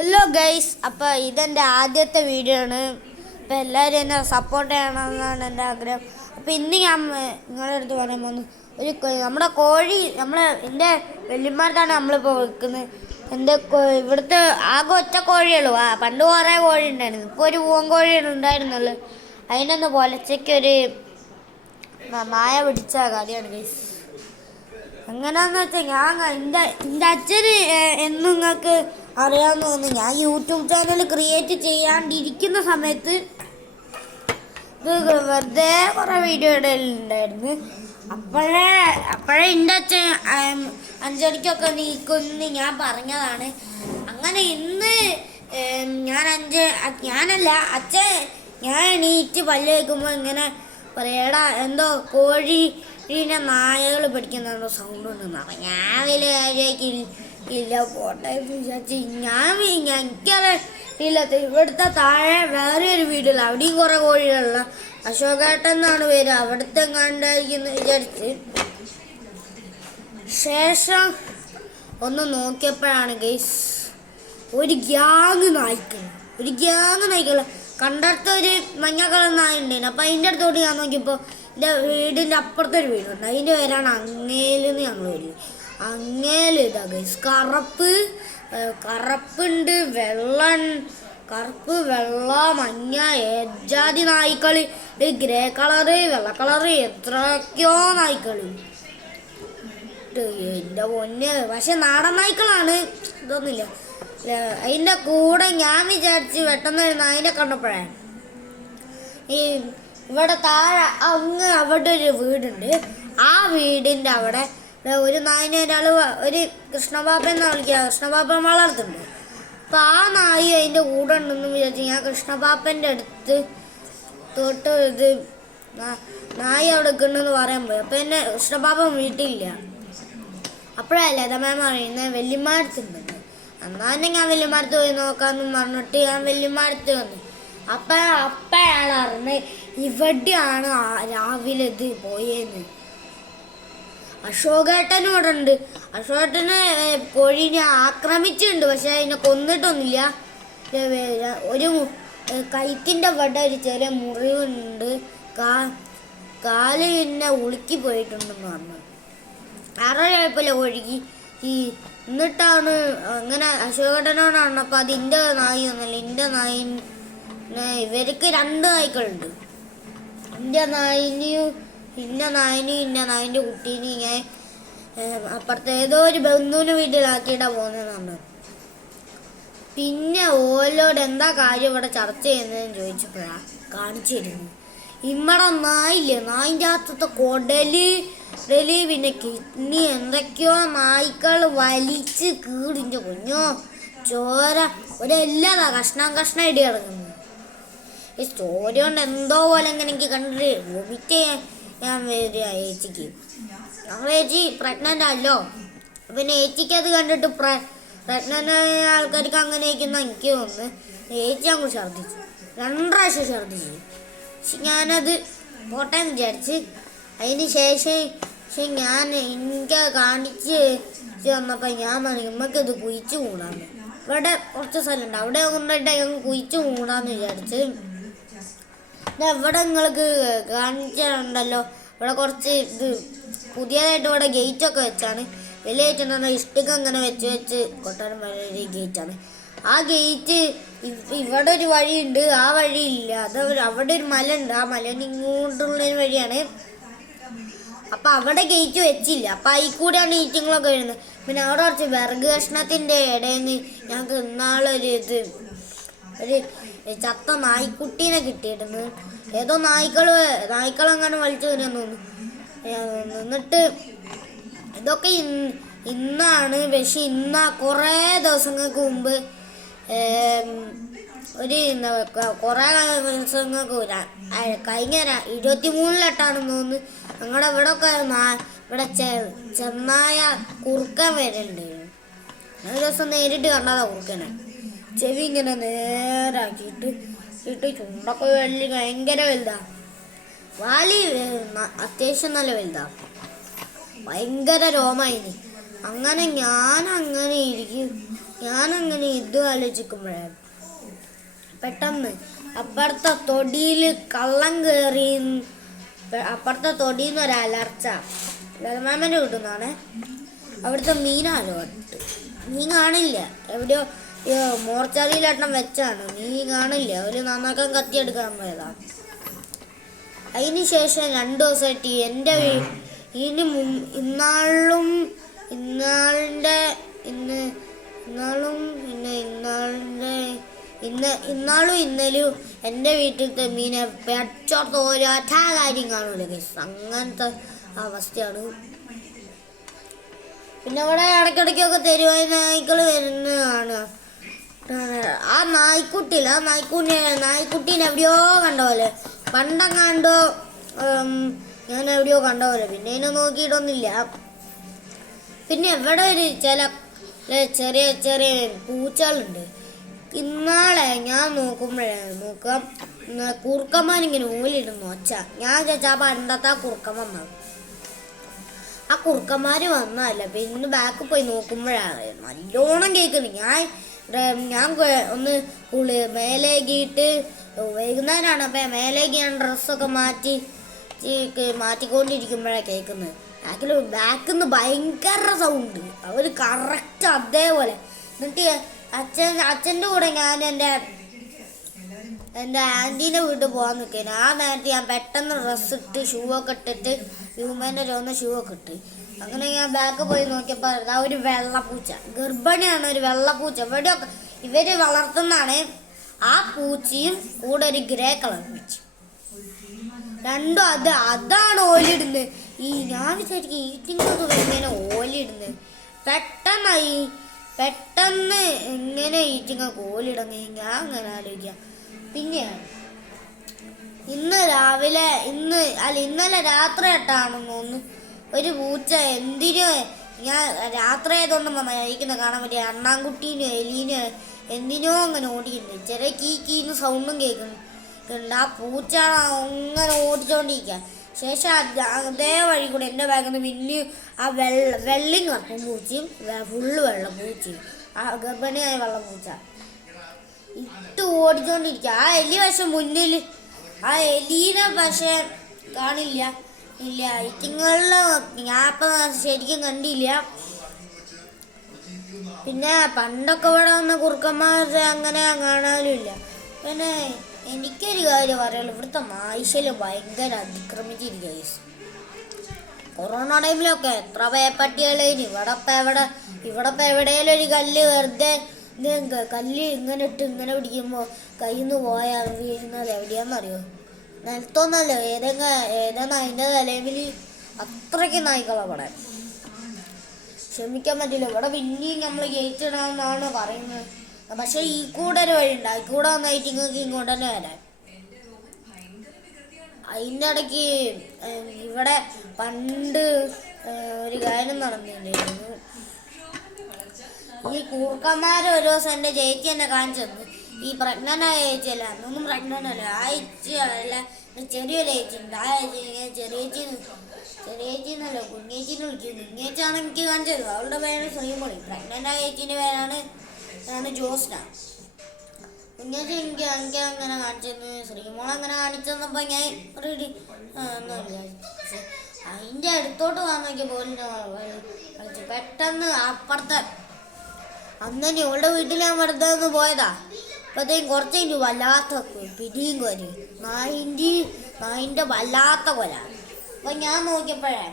Hello guys, അപ്പോൾ ഇതെൻ്റെ ആദ്യത്തെ വീഡിയോ ആണ്. അപ്പോൾ എല്ലാവരും എന്നെ സപ്പോർട്ട് ചെയ്യണമെന്നാണ് എൻ്റെ ആഗ്രഹം. അപ്പോൾ ഇന്ന് ഞാൻ നിങ്ങളുടെ അടുത്ത് പറയാൻ പോകുന്നു, നമ്മുടെ കോഴി എൻ്റെ വല്യമ്മടുത്താണ് നമ്മളിപ്പോൾ വെക്കുന്നത്. ഇവിടുത്തെ ആകെ ഒറ്റ കോഴിയുള്ളൂ. പണ്ട് കുറേ കോഴി ഉണ്ടായിരുന്നു, ഇപ്പോൾ ഒരു പൂവൻ കോഴിയാണ് ഉണ്ടായിരുന്നുള്ളൂ. അതിനൊന്ന് പൊലച്ചയ്ക്കൊരു നായ പിടിച്ച കാര്യമാണ് ഗൈസ്. എങ്ങനെയാണെന്ന് വെച്ചാൽ എൻ്റെ അച്ഛന് എന്നും നിങ്ങൾക്ക് അറിയാമെന്ന് തോന്നുന്നു, ഞാൻ യൂട്യൂബ് ചാനൽ ക്രിയേറ്റ് ചെയ്യാണ്ടിരിക്കുന്ന സമയത്ത് ഇത് വെറുതെ കുറേ വീഡിയോ ഇടലുണ്ടായിരുന്നു. അപ്പോഴേ എൻ്റെ അച്ഛൻ 5 മണിക്കൊക്കെ നീക്കുമെന്ന് ഞാൻ പറഞ്ഞതാണ്. അങ്ങനെ ഇന്ന് ഞാൻ എണീറ്റ് പല്ല് വയ്ക്കുമ്പോൾ ഇങ്ങനെ പറയടാ, എന്തോ കോഴീനെ നായകൾ പിടിക്കുന്ന സൗണ്ട് ഉണ്ടെന്ന് പറഞ്ഞു. ഞാൻ വലിയ കാര്യമാക്കില്ല, പോട്ടെ വിചാരിച്ച് എനിക്കറിയില്ല. ഇവിടുത്തെ താഴെ വേറെ ഒരു വീടില്ല, അവിടെയും കുറേ കോഴികളുള്ള അശോകേട്ടൻ എന്നാണ് പേര്, അവിടുത്തെ കണ്ടായിരിക്കുന്നു വിചാരിച്ച് ശേഷം ഒന്ന് നോക്കിയപ്പോഴാണ് ഗൈസ് ഒരു ഗ്യാങ് നായ്ക്കൾ കണ്ടടുത്ത ഒരു മഞ്ഞ കളർ നായ ഉണ്ടായിരുന്നു. അപ്പം അതിൻ്റെ അടുത്തോട്ട് ഞാൻ നോക്കിയപ്പോൾ എൻ്റെ വീടിൻ്റെ അപ്പുറത്തൊരു വീടുണ്ട്, അതിൻ്റെ പേരാണ് അങ്ങേലെന്ന് ഞങ്ങൾ വരും. അങ്ങേല് ഇതാ ഗൈസ്, കറുപ്പുണ്ട്, കറുപ്പ്, വെള്ള, മഞ്ഞ, ഏജാതി നായ്ക്കൾ, ഗ്രേ കളറ്, വെള്ള കളറ്, എത്രയൊക്കെയോ നായ്ക്കൾ. എൻ്റെ പൊന്ന്, പക്ഷെ നാടൻ നായ്ക്കളാണ്, ഇതൊന്നുമില്ല. അതിൻ്റെ കൂടെ ഞാൻ വിചാരിച്ച് പെട്ടെന്ന് ഒരു നായിനെ കണ്ടപ്പോഴേ, ഇവിടെ താഴെ അവിടെ ഒരു വീടുണ്ട്, ആ വീടിൻ്റെ അവിടെ ഒരു നായിനെ ഒരു കൃഷ്ണബാബ എന്നാ വിളിക്കുക, കൃഷ്ണബാബ വളർത്തുന്നുണ്ട്. അപ്പം ആ നായി അതിൻ്റെ കൂടെ ഉണ്ടെന്ന് വിചാരിച്ചു ഞാൻ കൃഷ്ണബാപ്പൻ്റെ അടുത്ത് തൊട്ട് നായി അവിടെ നിൽക്കണമെന്ന് പറയാൻ പോയി. അപ്പം എന്നെ കൃഷ്ണബാബൻ വീട്ടിലില്ല. അപ്പോഴല്ലേ അതമ്മ പറയുന്നത് വല്യമ്മടുത്തുണ്ട്. എന്നാൽ തന്നെ ഞാൻ വല്യമ്മടുത്ത് പോയി നോക്കാമെന്ന് പറഞ്ഞിട്ട് ഞാൻ വല്യമ്മടുത്ത് വന്നു. അപ്പോഴാണ് അറിഞ്ഞത് ഇവിടെയാണ് രാവിലെ ഇത് പോയെന്ന്. അശോകേട്ടനും ഇവിടെ ഉണ്ട്. അശോകേട്ടന് കോഴീനെ ആക്രമിച്ചിട്ടുണ്ട്, പക്ഷെ അതിനെ കൊന്നിട്ടൊന്നുമില്ല. ഒരു കൈത്തിൻ്റെ ഇവിടെ ഒരു ചെറിയ മുറിവുണ്ട്, കാല് പിന്നെ ഉളുക്കി പോയിട്ടുണ്ടെന്ന് പറഞ്ഞു. ആറര കുഴപ്പമില്ല കോഴിക്ക്. എന്നിട്ടാണ് അങ്ങനെ അശോകേട്ടനോടാണ്. അപ്പം അത് എൻ്റെ നായൊന്നുമല്ല, എൻ്റെ ഇവർക്ക് 2 നായ്ക്കളുണ്ട്. എൻ്റെ നായിനെയും ഇന്ന നായിൻ്റെ കുട്ടീനെയും ഞാൻ അപ്പുറത്തെ ഏതോ ഒരു ബന്ധുവിൻ്റെ വീട്ടിലാക്കിയിട്ടാണ് പോകുന്നതെന്നാണ്. പിന്നെ ഓലോട് എന്താ കാര്യം ഇവിടെ ചർച്ച ചെയ്യുന്നതെന്ന് ചോദിച്ചപ്പോഴാണ് കാണിച്ചു തരുന്നു. ഇമ്മടെ നായില്ലേ, നായിൻ്റെ അകത്തത്തെ കുടല്, പിന്നെ കിഡ്നി, എന്തൊക്കെയോ നായ്ക്കൾ വലിച്ച് കീടിൻ്റെ കുഞ്ഞോ ചോര ഒരെല്ലാതാ കഷ്ണം ഇടി കിടക്കുന്നു. ഈ സ്റ്റോറി കൊണ്ട് എന്തോ പോലെ ഇങ്ങനെ എനിക്ക് കണ്ടിട്ട് വൊമിറ്റ് ഞാൻ വരിക ഏച്ചിക്ക്. ഞങ്ങൾ ഏച്ചി പ്രഗ്നൻ്റ് ആണല്ലോ, പിന്നെ ഏച്ചിക്ക് അത് കണ്ടിട്ട് പ്രഗ്നൻ്റ് ആയ ആൾക്കാർക്ക് അങ്ങനെ ആയിരിക്കുന്ന എനിക്ക് തോന്നുന്നു. ഏച്ചി അങ്ങ് ഛർദ്ദിച്ചു, 2 പ്രാവശ്യം ഛർദ്ദിച്ചു. പക്ഷെ ഞാനത് പോട്ടെന്ന് വിചാരിച്ച് അതിന് ശേഷം എനിക്ക് കാണിച്ച് വന്നപ്പോൾ ഞാൻ പറഞ്ഞു നമുക്കത് കുഴിച്ച് മൂടാന്ന്. ഇവിടെ കുറച്ച് സ്ഥലമുണ്ട്, അവിടെ കൊണ്ടിട്ട് ഞങ്ങൾ കുഴിച്ച് മൂടാന്ന് വിചാരിച്ച്. ഇവിടെ നിങ്ങൾക്ക് കാണിച്ചിട്ടുണ്ടല്ലോ, ഇവിടെ കുറച്ച് പുതിയതായിട്ട് ഇവിടെ ഗേറ്റൊക്കെ വെച്ചാണ്. വലിയ ഗേറ്റ് ഉണ്ടോ, ഇഷ്ടിക അങ്ങനെ വെച്ച് കൊട്ടാരം വലിയ ഗേറ്റാണ്. ആ ഗേറ്റ് ഇവിടെ ഒരു വഴിയുണ്ട്, ആ വഴിയില്ല. അവിടെ ഒരു മല ഉണ്ട്, ആ മലേൻ്റെ ഇങ്ങോട്ടുള്ളൊരു വഴിയാണ്. അപ്പം അവിടെ ഗേറ്റ് വെച്ചില്ല, അപ്പം അതിൽ കൂടെയാണ് ഈറ്റിങ്ങളൊക്കെ വരുന്നത്. പിന്നെ അവിടെ കുറച്ച് വിറക് കഷ്ണത്തിൻ്റെ ഇടയിൽ നിന്ന് ഞങ്ങൾക്ക് ഇന്നാളൊരു ഒരു ചത്ത നായ്ക്കുട്ടീനെ കിട്ടിയിരുന്നു. ഏതോ നായ്ക്കളങ്ങനെ വലിച്ചു വരുമെന്ന് തോന്നുന്നു. എന്നിട്ട് ഇതൊക്കെ ഇന്നാണ്. പക്ഷെ കുറേ ദിവസങ്ങൾക്ക് മുമ്പ് കുറേ ദിവസങ്ങൾക്ക് കഴിഞ്ഞ 23-ലെട്ടാണെന്ന് തോന്നുന്നു ഞങ്ങളുടെ ഇവിടെ ചെന്നായ കുറുക്കൻ വരുന്നുണ്ട്. ഒരു ദിവസം നേരിട്ട് കണ്ടതാ കുറുക്കനെ. ചെവി ഇങ്ങനെ നേരാക്കിയിട്ട് ചുണ്ടൊക്കെ ഭയങ്കര വലുതാ, വാലി അത്യാവശ്യം നല്ല വലുതാ, ഭയങ്കര രോമായിന്. അങ്ങനെ ഞാൻ ഇരിക്കും. ഞാനങ്ങനെ ഇത് ആലോചിക്കുമ്പോഴേ പെട്ടെന്ന് അപ്പുറത്തെ തൊടിയിൽ കള്ളം കയറി. അപ്പുറത്തെ തൊടിയിൽ നിന്ന് ഒരു അലർച്ച ലതമാമൻ്റെ കിട്ടുന്നതാണ്. അവിടുത്തെ മീനാലോ മീൻ കാണില്ല. എവിടെയോ മോർച്ചാറിയിലെണ്ണം വെച്ചാണ്. മീൻ കാണില്ല. അവർ നന്നാക്കാൻ കത്തിയെടുക്കാൻ പോയതാണ്. അതിന് ശേഷം 2 ദിവസമായിട്ട് എൻ്റെ ഇന്നാളും ഇന്നലും എൻ്റെ വീട്ടിലത്തെ മീനെ പെട്ടോർത്ത് ഒരൊറ്റ കാര്യം കാണൂല. അങ്ങനത്തെ അവസ്ഥയാണ്. പിന്നെ ഇവിടെ ഇടയ്ക്കിടയ്ക്കൊക്കെ തെരുവായി നായ്ക്കൾ വരുന്നതാണ്. ആ നായ്ക്കുട്ടീനെ എവിടെയോ കണ്ടപോലെ പണ്ടെങ്ങാണ്ടോ ഞാൻ എവിടെയോ കണ്ടപോലെ. പിന്നെ അതിനെ നോക്കിയിട്ടൊന്നുമില്ല. പിന്നെ ഇവിടെ ഒരു ചില ചെറിയ ചെറിയ പൂച്ചകളുണ്ട്. ഇന്നാളെ ഞാൻ നോക്കാം കുറുക്കന്മാരിങ്ങനെ ഊലിടുന്നു ഒച്ച. ഞാൻ ചോദിച്ചാൽ പണ്ടത്തെ ആ കുറുക്കൻ വന്നത്. ആ കുറുക്കന്മാര് വന്നതല്ല. പിന്നെ ബാക്കിൽ പോയി നോക്കുമ്പോഴാണ് നല്ലോണം കേൾക്കുന്നത്. ഞാൻ ഒന്ന് മേലേക്കിട്ട് വൈകുന്നേരമാണ്. അപ്പം മേലേക്ക് ഞാൻ ഡ്രസ്സൊക്കെ മാറ്റിക്കൊണ്ടിരിക്കുമ്പോഴാണ് കേൾക്കുന്നത്. ബാക്കിൽ നിന്ന് ഭയങ്കര സൗണ്ട്. അവർ കറക്റ്റ് അതേപോലെ. എന്നിട്ട് അച്ഛൻ്റെ കൂടെ ഞാൻ എൻ്റെ ആൻറ്റീൻ്റെ വീട്ടിൽ പോകാൻ നിൽക്കുന്നു. ആ നേരത്തെ ഞാൻ പെട്ടെന്ന് ഡ്രസ്സ് ഇട്ട് ഷൂ ഒക്കെ ഇട്ടിട്ട് ഹ്യൂമൻ്റെ ചുവന്ന ഷൂ ഒക്കെ ഇട്ട് അങ്ങനെ ഞാൻ ബാക്ക് പോയി നോക്കിയപ്പോൾ ആ ഒരു വെള്ളപ്പൂച്ച ഗർഭിണിയാണ്. ഒരു വെള്ളപ്പൂച്ച ഇവർ വളർത്തുന്നതാണ്. ആ പൂച്ചയും കൂടെ ഒരു ഗ്രേ കളർ പൂച്ച രണ്ടും അതാണ് ഓലിടുന്നത്. ഞാൻ വിചാരിക്കും ഈറ്റിങ്ങൊക്കെ ഇങ്ങനെ ഓലിടുന്നത്. പെട്ടെന്ന് എങ്ങനെ ഈറ്റിങ്ങൊക്കെ ഓലിടുന്നത് ഞാൻ അങ്ങനെ ആലോചിക്കാം. പിന്നെയാണ് ഇന്നലെ രാത്രി ആയിട്ടാണെന്ന് തോന്നുന്നു ഒരു പൂച്ച എന്തിനോ ഞാൻ രാത്രി ആയതുകൊണ്ട് മരിക്കുന്ന കാണാൻ പറ്റിയ അണ്ണാൻകുട്ടീനോ എലീനോ എന്തിനോ അങ്ങനെ ഓടിക്കുന്നുണ്ട്. ചെറിയ കീന്ന് സൗണ്ടും കേൾക്കുന്നുണ്ട്. ആ പൂച്ച അങ്ങനെ ഓടിച്ചോണ്ടിരിക്കുക. ശേഷം അതേ വഴി കൂടെ എൻ്റെ ബാഗിൽ നിന്ന് പിന്നെ ആ വെള്ളം കറുപ്പും പൂച്ചയും ഫുള്ള് വെള്ളം പൂച്ചയും ആ ഗർഭിണിയായ വെള്ളം പൂച്ച ഇട്ട് ഓടിച്ചോണ്ടിരിക്കുക. ആ എലി പക്ഷെ മുന്നിൽ ആ എലീനെ പക്ഷെ കാണില്ല. ഇറ്റിങ്ങളിൽ ഞാൻ ഇപ്പം ശരിക്കും കണ്ടില്ല. പിന്നെ പണ്ടൊക്കെ ഇവിടെ വന്ന കുറുക്കന്മാരെ അങ്ങനെ കാണാനുമില്ല. പിന്നെ എനിക്കൊരു കാര്യം പറയുള്ളൂ, ഇവിടുത്തെ നായ്ശല്യം ഭയങ്കര അതിക്രമിച്ചിരിക്കുക. കൊറോണ ടൈമിലൊക്കെ എത്ര പേപ്പട്ടികളേന്. ഇവിടെ ഇപ്പം എവിടെയെങ്കിലും ഒരു കല്ല് വെറുതെ കല്ല് ഇങ്ങനെ ഇട്ട് ഇങ്ങനെ പിടിക്കുമ്പോൾ കയ്യിൽ നിന്ന് പോയാൽ വീഴുന്നത് എവിടെയാണെന്നറിയോ? നിലത്തൊന്നല്ല, ഏതാണ് അതിൻ്റെ തലയിൽ അത്രയ്ക്ക് നായ്ക്കളാണ് ഇവിടെ. ക്ഷമിക്കാൻ പറ്റില്ല. ഇവിടെ പിന്നെയും നമ്മൾ ജയിച്ചിടാമെന്നാണ് പറയുന്നത്. പക്ഷെ ഈ കൂടെ ഒരു വഴിയുണ്ട്. ഈ കൂടെ വന്നായിട്ട് ഇങ്ങോട്ട് തന്നെ വരാൻ. അതിൻ്റെ ഇടയ്ക്ക് ഇവിടെ പണ്ട് ഒരു കാര്യം നടന്നിട്ടുണ്ടായിരുന്നു. ഈ കൂർക്കന്മാരെ ഒരു ദിവസം എൻ്റെ ചേച്ചി എന്നെ കാണിച്ചു തന്നു. ഈ പ്രഗ്നൻ്റ് ആയ ചേച്ചിയല്ല, അന്നൊന്നും പ്രഗ്നൻ്റ് അല്ല. ആ ചേച്ചി അല്ല, ചെറിയൊരു ചേച്ചി ഉണ്ട്. ആ ചേച്ചി ചെറിയേച്ചിന്നല്ലോ കുഞ്ഞേച്ചിന്ന് വിളിക്കും. കുഞ്ഞേച്ചാണ് എനിക്ക് കാണിച്ചു തരുന്നത്. അവളുടെ പേരാണ് ശ്രീമോളി. പ്രഗ്നൻ്റ് ആയ ചേച്ചീൻ്റെ പേരാണ് ജോസ്ന. കുഞ്ഞേച്ചി എനിക്ക് അങ്ങനെ കാണിച്ചു തന്നു. ശ്രീമോൾ അങ്ങനെ കാണിച്ചു തന്നപ്പോൾ ഞാൻ റെഡി ഒന്നുമില്ല. അതിൻ്റെ അടുത്തോട്ട് വന്ന് നോക്കിയപ്പോൾ കളിച്ചു. പെട്ടെന്ന് അപ്പുറത്തെ അന്നെ ഇവളുടെ വീട്ടിൽ ഞാൻ വെറുതെ ഒന്ന് പോയതാ. അപ്പോഴത്തേക്കും കുറച്ച് കഴിഞ്ഞു വല്ലാത്ത പിടിയും കൊരി നായിൻ്റെ വല്ലാത്ത കൊല. അപ്പം ഞാൻ നോക്കിയപ്പോഴേ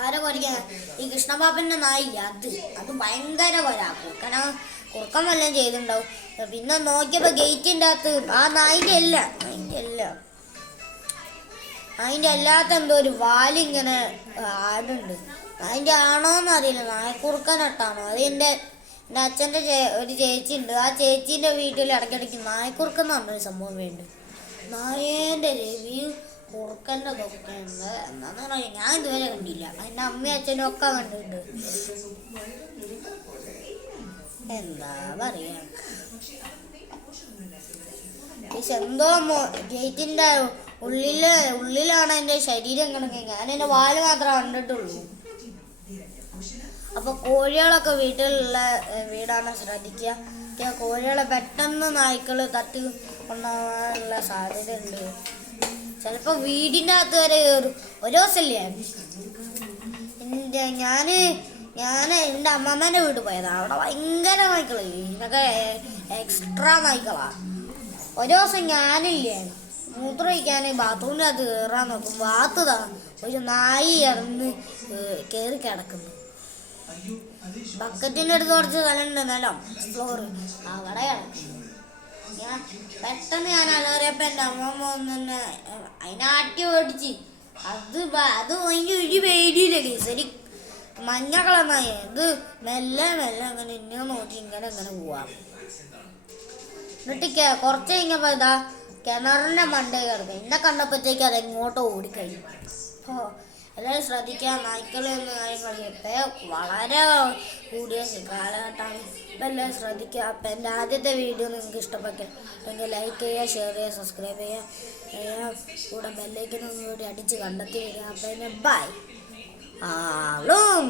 ആരെ കൊരയ്ക്കാൻ ഈ കൃഷ്ണപാപ്പൻ്റെ നായില്ല, അത് ഭയങ്കര കൊല. കുറുക്കൻ വല്ലതും ചെയ്തിട്ടുണ്ടാവും. പിന്നെ നോക്കിയപ്പോൾ ഗേറ്റിൻ്റെ അകത്ത് ആ നായിൻ്റെ അല്ലാത്ത എന്തോ ഒരു വാലിങ്ങനെ ആടുണ്ട്. അതിൻ്റെ ആണോന്നറിയില്ല, നായക്കുറുക്കനട്ടാണോ. അത് എൻ്റെ അച്ഛൻ്റെ ഒരു ചേച്ചി ഉണ്ട്. ആ ചേച്ചീൻ്റെ വീട്ടിൽ ഇടയ്ക്കിടയ്ക്ക് നായക്കുറുക്കൻ എന്ന് പറഞ്ഞൊരു സംഭവം വേണ്ട. നായേൻ്റെ രവിയും കുറുക്കൻ്റെ ഇതൊക്കെ ഉണ്ട്. എന്താന്ന് പറയാ, ഞാൻ ഇതുവരെ കണ്ടില്ല. എൻ്റെ അമ്മയും അച്ഛനും ഒക്കെ കണ്ടിട്ടുണ്ട്. എന്താ പറയാ, പക്ഷെ എന്തോ ഗേറ്റിൻ്റെ ഉള്ളിലാണ് എൻ്റെ ശരീരം കിടക്കുന്നത്. ഞാൻ എൻ്റെ വാല് മാത്രമേ കണ്ടിട്ടുള്ളൂ. അപ്പോൾ കോഴികളൊക്കെ വീട്ടിലുള്ള വീടാണ് ശ്രദ്ധിക്കുക. കോഴികളെ പെട്ടെന്ന് നായ്ക്കൾ തട്ടി കൊണ്ടുപോകാനുള്ള സാധ്യതയുണ്ട്. ചിലപ്പോൾ വീടിൻ്റെ അകത്ത് വരെ കയറും. ഒരു ദിവസമില്ലേ ഞാൻ എൻ്റെ അമ്മമ്മേൻ്റെ വീട്ടിൽ പോയതാണ്. അവിടെ ഭയങ്കര നായ്ക്കൾ, ഇതൊക്കെ എക്സ്ട്രാ നായ്ക്കളാണ്. ഒരു ദിവസം ഞാനില്ലേ മൂത്രമൊഴിക്കാൻ ബാത്റൂമിൻ്റെ അകത്ത് കയറാൻ നോക്കും. ഭാഗത്തുതാ ഒരു നായി ഇറന്ന് കയറി കിടക്കുന്നു. ബക്കറ്റിൻ്റെ അടുത്ത് കുറച്ച് സ്ഥലമുണ്ട് നിലം ഫ്ലോർ, അവിടെ കിടക്കുന്നു. പെട്ടെന്ന് ഞാൻ അലറിയപ്പോൾ എൻ്റെ അമ്മമ്മ തന്നെ അതിനാട്ടി ഓടിച്ച് അത് അതിൻ്റെ ഒരു പേടിയില്ലേ ശരി മഞ്ഞ കളറായി. ഇത് മെല്ലെ അങ്ങനെ ഇങ്ങനെ നോക്കി ഇങ്ങനെ പോവാം. എന്നിട്ട് കുറച്ച് കഴിഞ്ഞപ്പോൾ ഇതാ കിണറിൻ്റെ മണ്ടേ കിടക്കും. എന്നെ കണ്ടപ്പോഴത്തേക്ക് അത് എങ്ങോട്ടോ ഓടിക്കഴിഞ്ഞു. അപ്പോൾ എല്ലാവരും ശ്രദ്ധിക്കുക, നായ്ക്കളൊന്നും കാര്യങ്ങളൊക്കെ വളരെ കൂടിയ കാലഘട്ടമാണ്. ഇപ്പം എല്ലാവരും ശ്രദ്ധിക്കുക. അപ്പം എൻ്റെ ആദ്യത്തെ വീഡിയോ നിങ്ങൾക്ക് ഇഷ്ടപ്പെട്ടെങ്കിൽ ലൈക്ക് ചെയ്യുക, ഷെയർ ചെയ്യുക, സബ്സ്ക്രൈബ് ചെയ്യുക, കൂടെ ബെല്ലൈക്കനും കൂടി അടിച്ച് കണ്ടെത്തി വരിക. അപ്പം ബൈ ആളും.